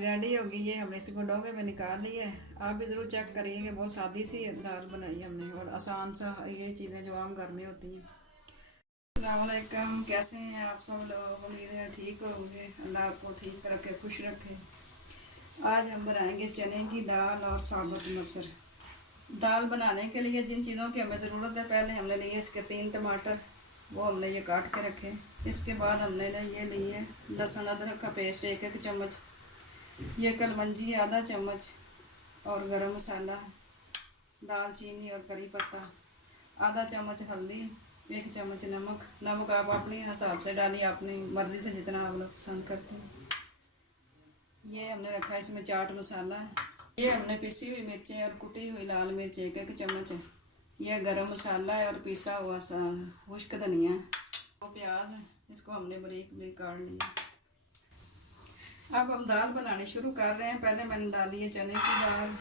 Ready होगी ये, हमने इसको डोंगे में निकाल ली है। आप भी ज़रूर चेक करिएगा, बहुत सादी सी दाल बनाई हमने और आसान सा, ये चीज़ें जो आम घर में होती हैं। अस्सलाम वालेकुम, कैसे हैं आप सब लोग? उम्मीद है ठीक होंगे। अल्लाह आपको ठीक रखे, खुश रखे। आज हम बनाएंगे चने की दाल और साबुत मसर। दाल बनाने के लिए जिन चीज़ों की हमें ज़रूरत है, पहले हमने लिए इसके 3 टमाटर, वो हमने ये काट के रखे। इसके बाद हमने ये लिए लहसुन अदरक का पेस्ट 1-1 चम्मच, ये कलवंजी आधा चम्मच, और गरम मसाला, दालचीनी और करी पत्ता, आधा चम्मच हल्दी, 1 चम्मच नमक। नमक आप अपने हिसाब से डालिए, अपनी मर्ज़ी से जितना आप लोग पसंद करते हैं। ये हमने रखा है इसमें चाट मसाला। ये हमने पिसी हुई मिर्चें और कुटी हुई लाल मिर्च 1-1 चम्मच है। यह गरम मसाला है और पिसा हुआ खुश्क धनिया। वो प्याज है, इसको हमने बारीक बारीक काट लिया। अब हम दाल बनानी शुरू कर रहे हैं। पहले मैंने डाली है चने की दाल,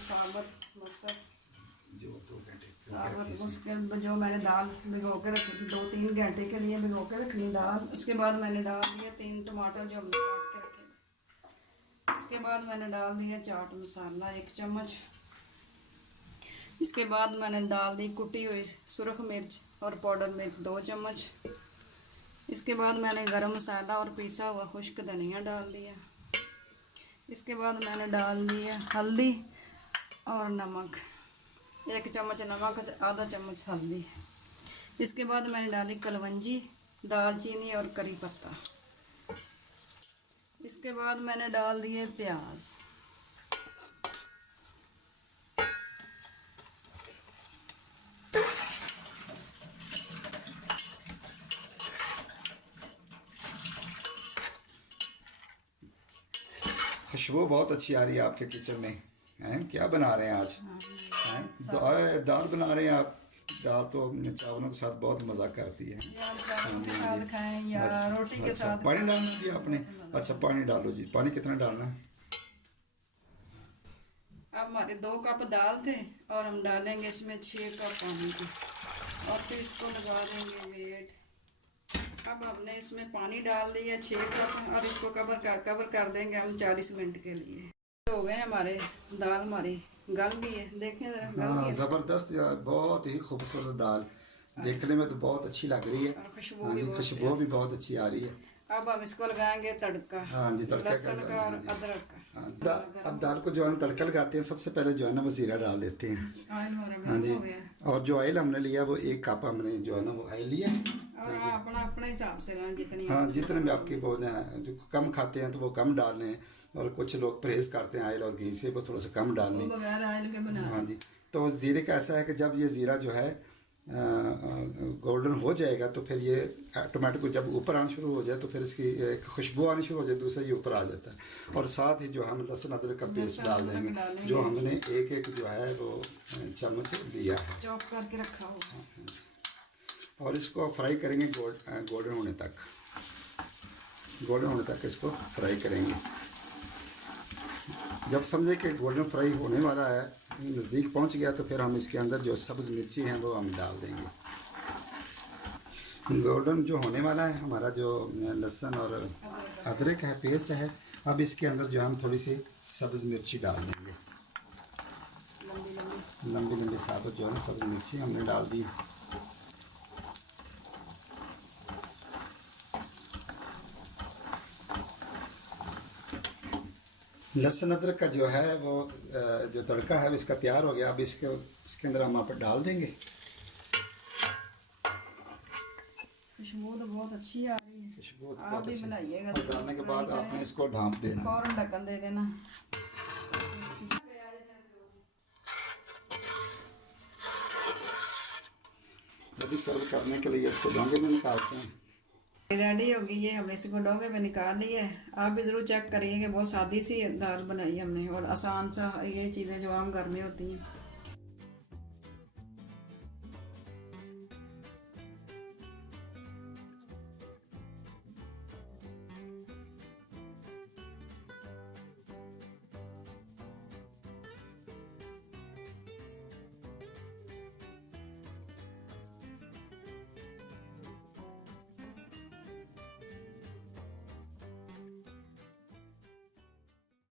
साबुत मसर, साबुत उसके जो मैंने दाल भिगो के रखी थी 2-3 घंटे के लिए भिगो के रखनी दाल। उसके बाद मैंने डाल दिया 3 टमाटर जो हमने काट के रखे। इसके बाद मैंने डाल दिया चाट मसाला 1 चम्मच। इसके बाद मैंने डाल दी कुटी हुई सुरख मिर्च और पाउडर मिर्च 2 चम्मच। इसके बाद मैंने गरम मसाला और पिसा हुआ खुश्क धनिया डाल दिया। इसके बाद मैंने डाल दिया हल्दी और नमक, 1 चम्मच नमक, आधा चम्मच हल्दी। इसके बाद मैंने डाली कलवंजी, दालचीनी और करी पत्ता। इसके बाद मैंने डाल दिए प्याज। खुशबू बहुत अच्छी आ रही है आपके किचन में। हैं क्या बना रहे हैं आज? हैं दाल बना रहे हैं आप? दाल तो चावलों के साथ बहुत मज़ा करती है। रोटी के अच्छा, साथ पानी डालना जी आपने? अच्छा, पानी डालो जी। पानी कितना डालना है? अब हमारे 2 कप दाल थे और हम डालेंगे इसमें 6 कप पानी की, और फिर इसको लगा देंगे वेट। अब हमने इसमें पानी डाल दिया 6 कप और इसको कवर कर देंगे हम 40 मिनट के लिए। हो गए हमारे दाल, हमारी गल गई है, देखें ज़रा गल हाँ, गई है। ज़बरदस्त यार, बहुत ही खूबसूरत दाल, देखने में तो बहुत अच्छी लग रही है। और खुशबू हाँ भी जी, बहुत खुशबू भी बहुत अच्छी आ रही है। अब हम इसको लगाएंगे तड़का। हाँ जी, तड़का लहसुन का और हाँ जी। अदरक का। हाँ, अब दाल को जो है तड़का लगाते हैं, सबसे पहले जो है ना वो ज़ीरा डाल देते हैं। ऑयल हमारा हाँ गर्म जी, हो गया। और जो ऑयल हमने लिया वो 1 कप हमने जो है ना वो ऑयल लिया। और अपना अपने हिसाब से लें, जितनी हाँ, जितने भी आपके वो ना जो कम खाते हैं तो वो कम डाल लें, और कुछ लोग परहेज़ करते हैं ऑयल और घी से, वो थोड़ा सा कम डाल लें। बगैर ऑयल के बना। हाँ जी, तो ज़ीरे का ऐसा है कि जब ये ज़ीरा जो है गोल्डन हो जाएगा तो फिर ये टमाटो को जब ऊपर आना शुरू हो जाए तो फिर इसकी एक खुशबू आनी शुरू हो जाए, दूसरा ये ऊपर आ जाता है। और साथ ही जो हम लहसुन अदरक का पेस्ट डाल देंगे, जो हमने 1-1 जो है वो चम्मच लिया है, चॉप करके रखा होगा। और इसको फ्राई करेंगे गोल्डन होने तक। गोल्डन होने तक इसको फ्राई करेंगे। जब समझे कि गोल्डन फ्राई होने वाला है, नज़दीक पहुंच गया, तो फिर हम इसके अंदर जो सब्ज़ मिर्ची हैं वो हम डाल देंगे। गोल्डन जो होने वाला है हमारा, जो लहसुन और अदरक है पेस्ट है, अब इसके अंदर जो हम थोड़ी सी सब्ज़ मिर्ची डाल देंगे। लंबी लंबी साबुत जो है ना सब्ज़ मिर्ची हमने डाल दी। लहसुन अदरक का जो है वो जो तड़का है इसका तैयार हो गया। अब इसके अंदर हम आप डाल देंगे। खुशबू तो बहुत अच्छी आ रही है। खुशबू तो आप भी बनाइएगा। डालने के बाद आपने इसको ढाँप देना, फौरन ढक्कन दे देना। जब सर्व करने के लिए इसको डोंगे में निकालते हैं। रेडी होगी ये, हमने इसको डोंगे में निकाल ली है। आप भी ज़रूर चेक करिएगा, बहुत सादी सी दाल बनाई हमने और आसान सा, ये चीज़ें जो आम घर में होती हैं।